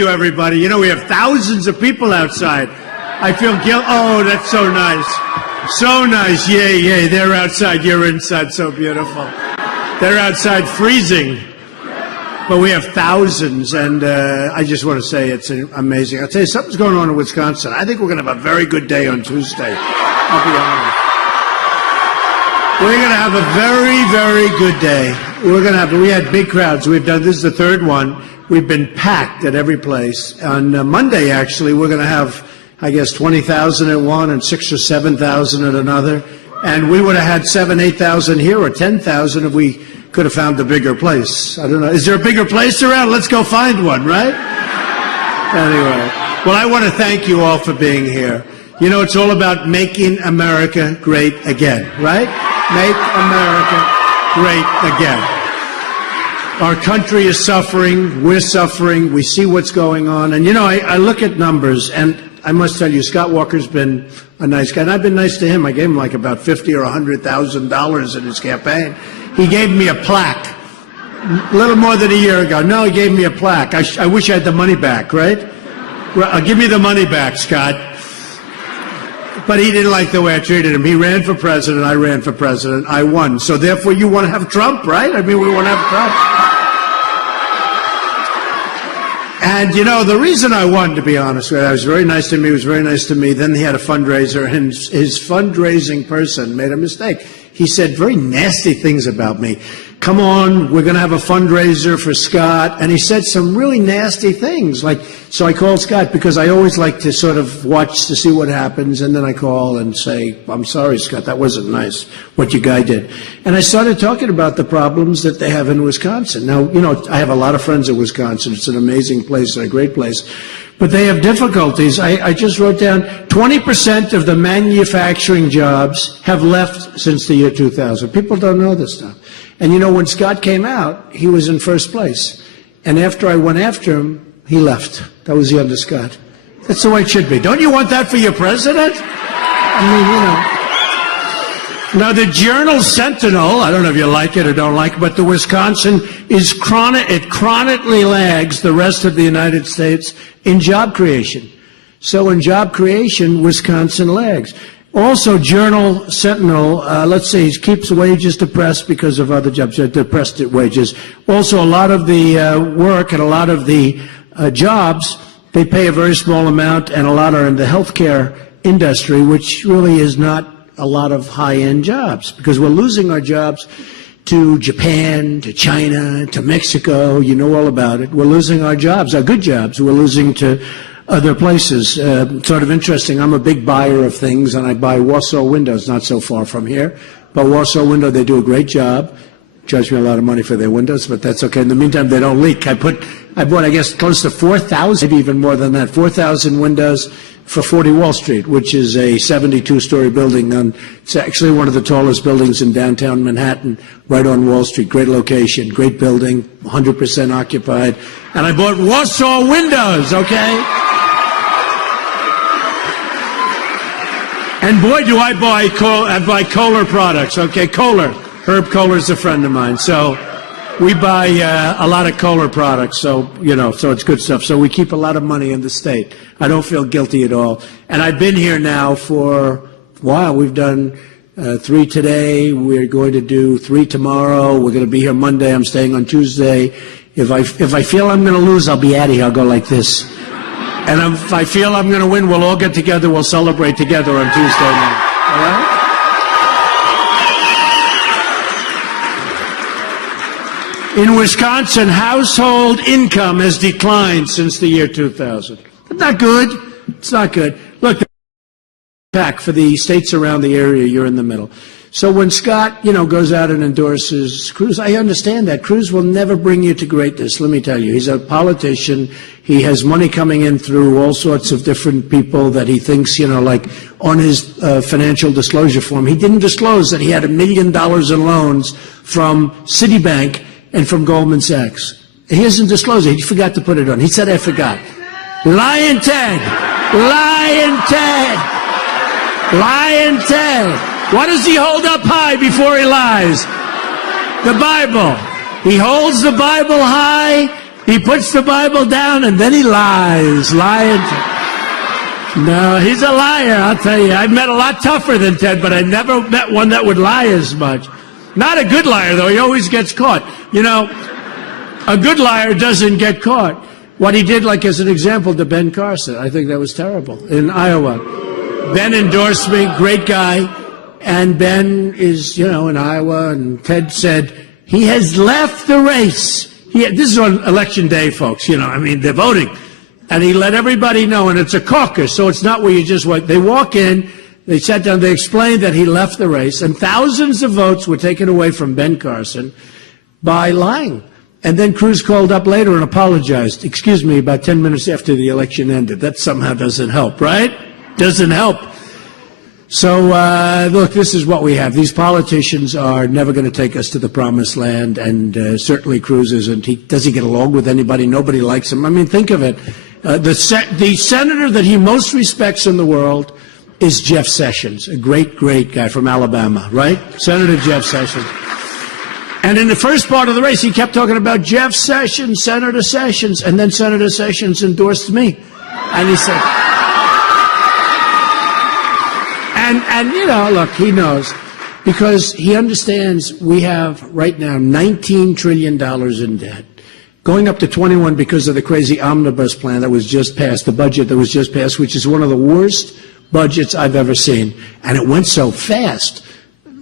you, everybody. You know, we have thousands of people outside. I feel guilt. Oh, that's so nice. So nice. Yay, yay. They're outside. You're inside. So beautiful. They're outside freezing. But we have thousands, and I just want to say it's amazing. I'll tell you, something's going on in Wisconsin. I think we're going to have a very good day on Tuesday. I'll be honest. We're going to have a very, very good day. We had big crowds. This is the third one. We've been packed at every place. On Monday, actually, we're going to have, I guess, 20,000 at one and 6,000 or 7,000 at another. And we would have had 7,000, 8,000 here or 10,000 if we could have found a bigger place. I don't know. Is there a bigger place around? Let's go find one, right? Anyway, well, I want to thank you all for being here. You know, it's all about making America great again, right? Make America great again. Our country is suffering. We're suffering. We see what's going on. And, you know, I look at numbers, and I must tell you, Scott Walker's been a nice guy. And I've been nice to him. I gave him like about $50,000 or $100,000 in his campaign. He gave me a plaque a little more than a year ago. No, he gave me a plaque. I wish I had the money back, right? Well, give me the money back, Scott. But he didn't like the way I treated him. He ran for president. I ran for president. I won. So therefore, you want to have Trump, right? I mean, we want to have Trump. And, you know, the reason I won, to be honest with you, I was very nice to me. He was very nice to me. Then he had a fundraiser, and his fundraising person made a mistake. He said very nasty things about me. Come on, we're going to have a fundraiser for Scott. And he said some really nasty things. So I called Scott because I always like to sort of watch to see what happens. And then I call and say, I'm sorry, Scott, that wasn't nice, what your guy did. And I started talking about the problems that they have in Wisconsin. Now, you know, I have a lot of friends in Wisconsin. It's an amazing place and a great place. But they have difficulties. I just wrote down 20% of the manufacturing jobs have left since the year 2000. People don't know this stuff. And, you know, when Scott came out, he was in first place. And after I went after him, he left. That was the end of Scott. That's the way it should be. Don't you want that for your president? I mean, you know. Now, the Journal Sentinel, I don't know if you like it or don't like it, but the Wisconsin is chronically lags the rest of the United States in job creation. So in job creation, Wisconsin lags. Also, Journal Sentinel, let's see, keeps wages depressed because of other jobs, depressed wages. Also, a lot of the work and a lot of the jobs, they pay a very small amount, and a lot are in the healthcare industry, which really is not a lot of high-end jobs, because we're losing our jobs to Japan, to China, to Mexico. You know all about it. We're losing our jobs, our good jobs. We're losing to other places. Sort of interesting. I'm a big buyer of things, and I buy Warsaw Windows, not so far from here. But Warsaw Window, they do a great job. Charge me a lot of money for their windows, but that's okay. In the meantime, they don't leak. I bought, I guess, close to 4,000, maybe even more than that, 4,000 windows for 40 Wall Street, which is a 72-story building. It's actually one of the tallest buildings in downtown Manhattan, right on Wall Street. Great location, great building, 100% occupied. And I bought Warsaw Windows, okay? And boy, do I buy Kohler products, okay? Kohler. Herb Kohler's a friend of mine. So we buy a lot of Kohler products, so, you know, so it's good stuff. So we keep a lot of money in the state. I don't feel guilty at all. And I've been here now for a while. We've done 3 today. We're going to do 3 tomorrow. We're going to be here Monday. I'm staying on Tuesday. If I feel I'm going to lose, I'll be out of here. I'll go like this. And if I feel I'm going to win, we'll all get together. We'll celebrate together on Tuesday night. All right? In Wisconsin, household income has declined since the year 2000. It's not good. It's not good. Look, for the states around the area, you're in the middle. So when Scott, you know, goes out and endorses Cruz, I understand that. Cruz will never bring you to greatness, let me tell you. He's a politician. He has money coming in through all sorts of different people that he thinks, you know, like on his financial disclosure form. He didn't disclose that he had $1 million in loans from Citibank and from Goldman Sachs. He hasn't disclosed it. He forgot to put it on. He said, I forgot. Lying Ted. Lying Ted. Lying Ted. What does he hold up high before he lies? The Bible. He holds the Bible high, He puts the Bible down and then he lies. Lying. No, he's a liar, I'll tell you. I've met a lot tougher than Ted, but I never met one that would lie as much. Not a good liar, though. He always gets caught. You know, a good liar doesn't get caught. What he did, like as an example, to Ben Carson, I think that was terrible, in Iowa. Ben endorsed me, great guy, and Ben is, you know, in Iowa, and Ted said, he has left the race. This is on election day, folks, you know, I mean, they're voting. And he let everybody know, and it's a caucus, so it's not where you just wait. They walk in, they sat down, they explained that he left the race, and thousands of votes were taken away from Ben Carson by lying. And then Cruz called up later and apologized. Excuse me, about 10 minutes after the election ended. That somehow doesn't help, right? Doesn't help. So, look, this is what we have. These politicians are never going to take us to the promised land, and certainly Cruz isn't. Does he get along with anybody? Nobody likes him. I mean, think of it. The senator that he most respects in the world is Jeff Sessions, a great, great guy from Alabama, right? Senator Jeff Sessions. And in the first part of the race, he kept talking about Jeff Sessions, Senator Sessions, and then Senator Sessions endorsed me. And he said, and you know, look, he knows, because he understands we have right now $19 trillion in debt, going up to 21 because of the crazy omnibus plan that was just passed, the budget that was just passed, which is one of the worst budgets I've ever seen. And it went so fast.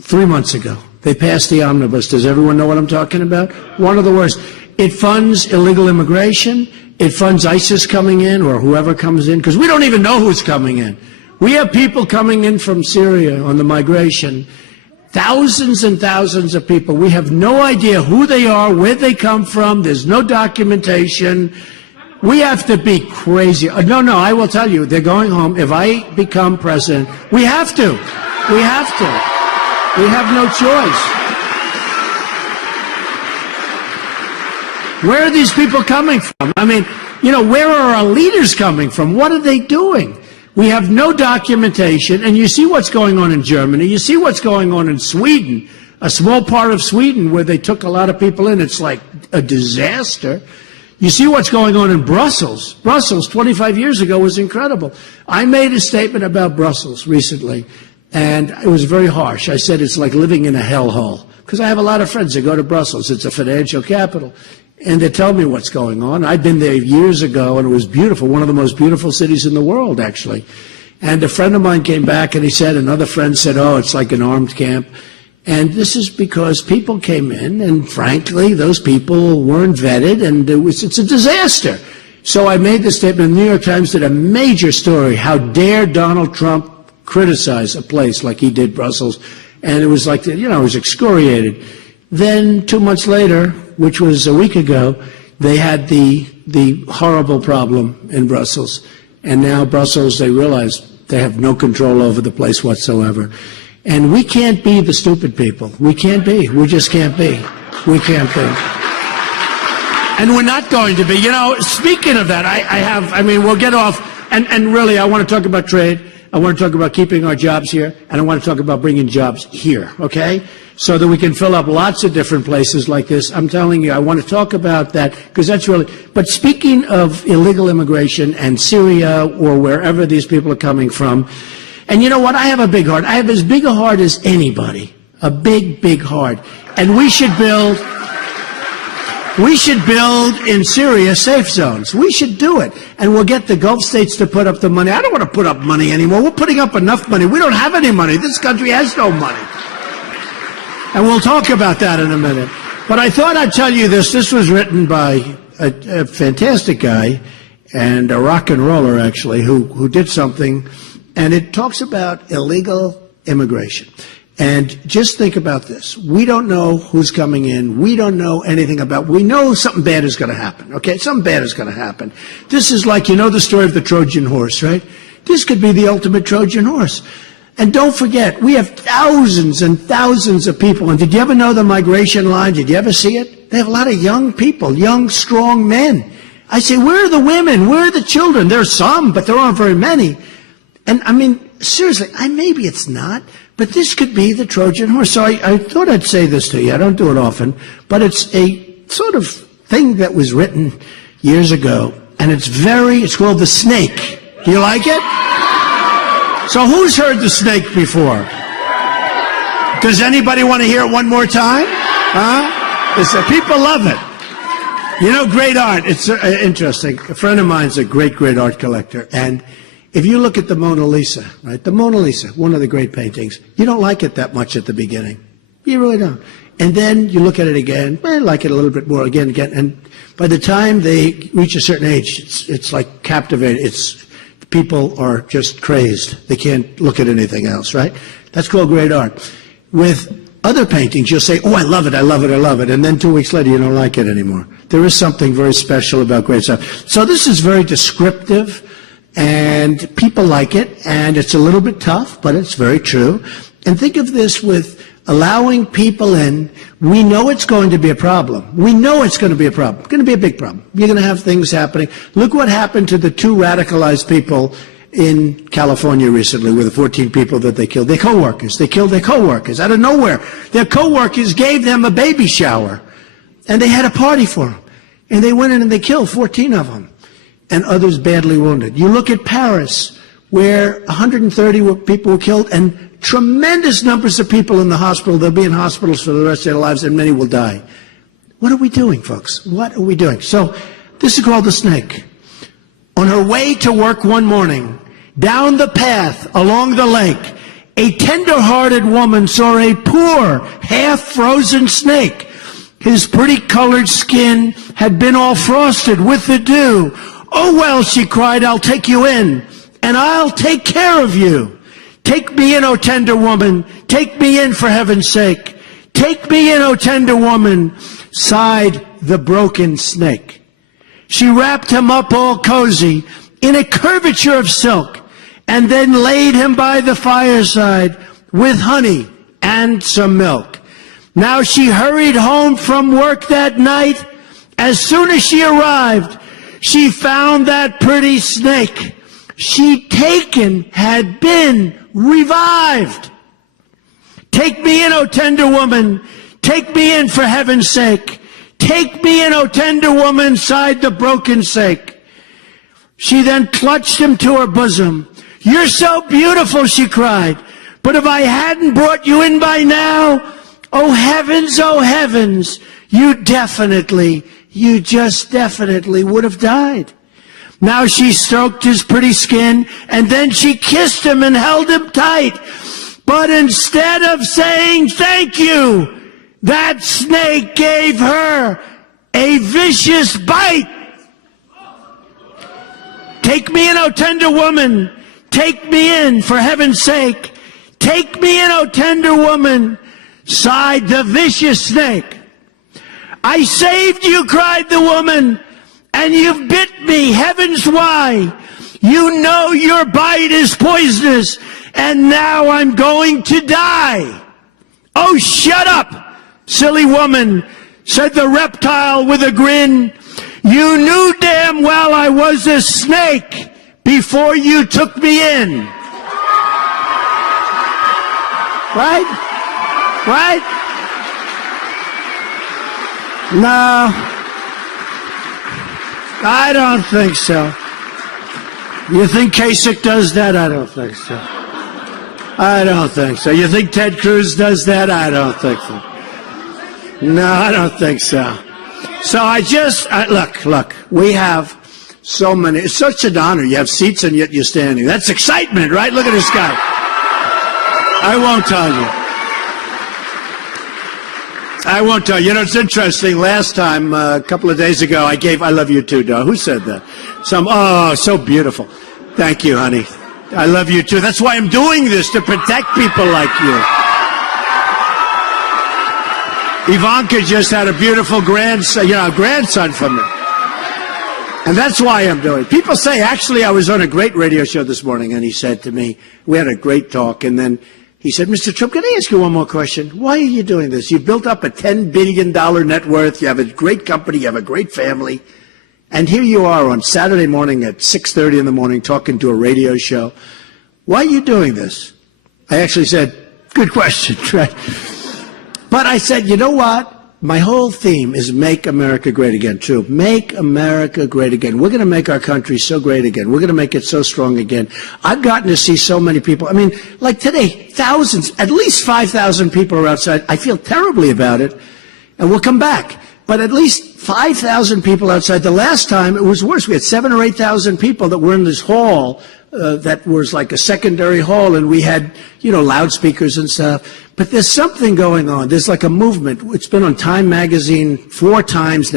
3 months ago, they passed the omnibus. Does everyone know what I'm talking about? One of the worst. It funds illegal immigration. It funds ISIS coming in, or whoever comes in, because we don't even know who's coming in. We have people coming in from Syria on the migration, thousands and thousands of people. We have no idea who they are, where they come from. There's no documentation. We have to be crazy. No, I will tell you, they're going home. If I become president, we have to. We have to. We have no choice. Where are these people coming from? I mean, you know, where are our leaders coming from? What are they doing? We have no documentation, and you see what's going on in Germany. You see what's going on in Sweden, a small part of Sweden where they took a lot of people in. It's like a disaster. You see what's going on in Brussels. Brussels, 25 years ago, was incredible. I made a statement about Brussels recently, and it was very harsh. I said it's like living in a hellhole, because I have a lot of friends that go to Brussels. It's a financial capital. And they tell me what's going on. I've been there years ago, and it was beautiful, one of the most beautiful cities in the world, actually. And a friend of mine came back, and he said, another friend said, oh, it's like an armed camp. And this is because people came in, and frankly, those people weren't vetted, and it's a disaster. So I made this statement. The New York Times did a major story. How dare Donald Trump criticize a place like he did Brussels? And it was like, you know, it was excoriated. Then 2 months later, which was a week ago, they had the horrible problem in Brussels. And now Brussels, they realize they have no control over the place whatsoever. And we can't be the stupid people. We can't be. We just can't be. We can't be. And we're not going to be. You know, speaking of that, I mean, we'll get off. And really, I want to talk about trade. I want to talk about keeping our jobs here. And I want to talk about bringing jobs here, okay? So that we can fill up lots of different places like this. I'm telling you, I want to talk about that, because that's really, but speaking of illegal immigration and Syria or wherever these people are coming from, and you know what, I have a big heart. I have as big a heart as anybody, a big, big heart. And we should build in Syria safe zones. We should do it. And we'll get the Gulf states to put up the money. I don't want to put up money anymore. We're putting up enough money. We don't have any money. This country has no money. And we'll talk about that in a minute. But I thought I'd tell you this. This was written by a fantastic guy and a rock and roller, actually, who did something. And it talks about illegal immigration. And just think about this. We don't know who's coming in. We don't know anything about. We know something bad is going to happen. Okay, something bad is going to happen. This is like, you know, the story of the Trojan horse, right? This could be the ultimate Trojan horse. And don't forget, we have thousands and thousands of people. And did you ever know the migration line? Did you ever see it? They have a lot of young people, young, strong men. I say, where are the women? Where are the children? There are some, but there aren't very many. And I mean, seriously, maybe it's not, but this could be the Trojan horse. So I thought I'd say this to you. I don't do it often, but it's a sort of thing that was written years ago, and it's called The Snake. Do you like it? So who's heard The Snake before? Does anybody want to hear it one more time? People love it. You know, great art. It's interesting. A friend of mine's a great art collector, and if you look at the Mona Lisa, right? The Mona Lisa, one of the great paintings, you don't like it that much at the beginning. You really don't. And then you look at it again, I like it a little bit more again, and by the time they reach a certain age, it's like captivating. People are just crazed. They can't look at anything else, right? That's called great art. With other paintings, you'll say, oh, I love it, I love it, I love it, and then 2 weeks later you don't like it anymore. There is something very special about great stuff. So this is very descriptive, and people like it, and it's a little bit tough, but it's very true. And think of this with allowing people in. We know it's going to be a problem. We know it's going to be a problem. It's going to be a big problem. You're going to have things happening. Look what happened to the 2 radicalized people in California recently with the 14 people that they killed. Their co-workers. They killed their co-workers out of nowhere. Their co-workers gave them a baby shower, and they had a party for them. And they went in and they killed 14 of them, and others badly wounded. You look at Paris, where 130 people were killed, and tremendous numbers of people in the hospital. They'll be in hospitals for the rest of their lives, and many will die. What are we doing, folks? What are we doing? So this is called The Snake. On her way to work one morning, down the path along the lake, a tender-hearted woman saw a poor, half-frozen snake. His pretty-colored skin had been all frosted with the dew. Oh, well, she cried, I'll take you in, and I'll take care of you. Take me in, O tender woman. Take me in, for heaven's sake. Take me in, O tender woman, sighed the broken snake. She wrapped him up all cozy in a curvature of silk, and then laid him by the fireside with honey and some milk. Now she hurried home from work that night. As soon as she arrived, she found that pretty snake she'd taken had been revived. Take me in, O tender woman. Take me in, for heaven's sake. Take me in, O tender woman, sighed the broken snake. She then clutched him to her bosom. You're so beautiful, she cried. But if I hadn't brought you in by now, oh heavens, you just definitely would have died. Now she stroked his pretty skin, and then she kissed him and held him tight. But instead of saying thank you, that snake gave her a vicious bite. Take me in, O tender woman. Take me in, for heaven's sake. Take me in, O tender woman, sighed the vicious snake. I saved you, cried the woman, and you've bit me. Heavens, why? You know your bite is poisonous, and now I'm going to die. Oh, shut up, silly woman, said the reptile with a grin. You knew damn well I was a snake before you took me in. Right? Right? No, I don't think so. You think Kasich does that? I don't think so. I don't think so. You think Ted Cruz does that? I don't think so. No, I don't think so. So look, we have so many. It's such an honor. You have seats and yet you're standing. That's excitement, right? Look at this guy. I won't tell you. You know, it's interesting. Last time, a couple of days ago, I love you too, Doe. Who said that? So beautiful. Thank you, honey. I love you too. That's why I'm doing this, to protect people like you. Ivanka just had a beautiful grandson from me. And that's why I'm doing it. People say, actually, I was on a great radio show this morning, and he said to me, we had a great talk, and then he said, Mr. Trump, can I ask you one more question? Why are you doing this? You've built up a $10 billion net worth, you have a great company, you have a great family, and here you are on Saturday morning at 6:30 in the morning talking to a radio show. Why are you doing this? I actually said, good question, right? But I said, you know what? my whole theme is make America great again, too. Make America great again. We're going to make our country so great again. We're going to make it so strong again. I've gotten to see so many people. I mean, like today, thousands, at least 5,000 people are outside. I feel terribly about it, and we'll come back. But at least 5,000 people outside. The last time, it was worse. We had 7,000 or 8,000 people that were in this hall that was like a secondary hall, and we had, loudspeakers and stuff. But there's something going on. There's like a movement. It's been on Time magazine 4 times now.